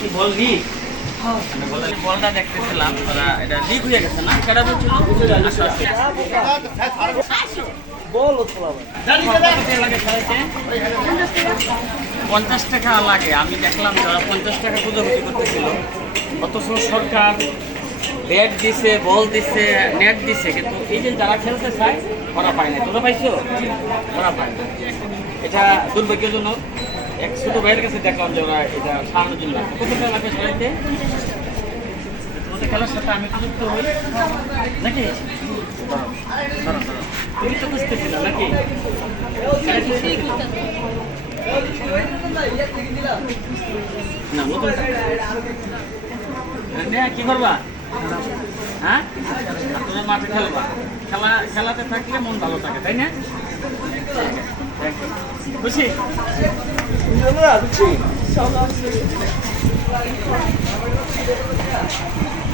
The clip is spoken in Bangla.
কি বল লিক? বলটা দেখতেছিলাম ওরা এটা লিক হয়ে গেছে না? কেডা বলছিল? লাগে খেলাইতে? 50 টাকা লাগে। আমি দেখলাম যারা 50 টাকা খুঁজোখুঁজি করতেছিল, অথচ সরকার ব্যাট দিছে, বল দিছে, নেট দিছে, কিন্তু এই যে যারা খেলতে চায় ওরা পায় না। তোরা পাইছো? ওরা পায় না। এটা দুর্ভাগ্যজনক। এক ছোট ভাইয়ের কাছে দেখলাম যে ওরা এটা সারানোর জন্য কত টাকা লাগবে সবাইতে। তোমাদের খেলার সাথে আমি যুক্ত হই নাকি? তুমি তো বুঝতেছিল নাকি? না নতুন কি করবা? হ্যাঁ, তুমি মাঠে খেলবা। খেলাতে থাকলে মন ভালো থাকে, তাই না? খুশি?